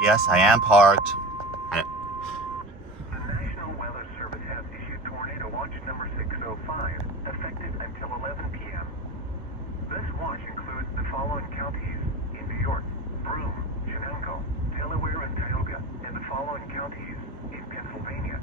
Yes, I am parked. The National Weather Service has issued tornado watch number 605, effective until 11 p.m. This watch includes the following counties in New York: Broome, Chenango, Delaware, and Tioga, and the following counties in Pennsylvania: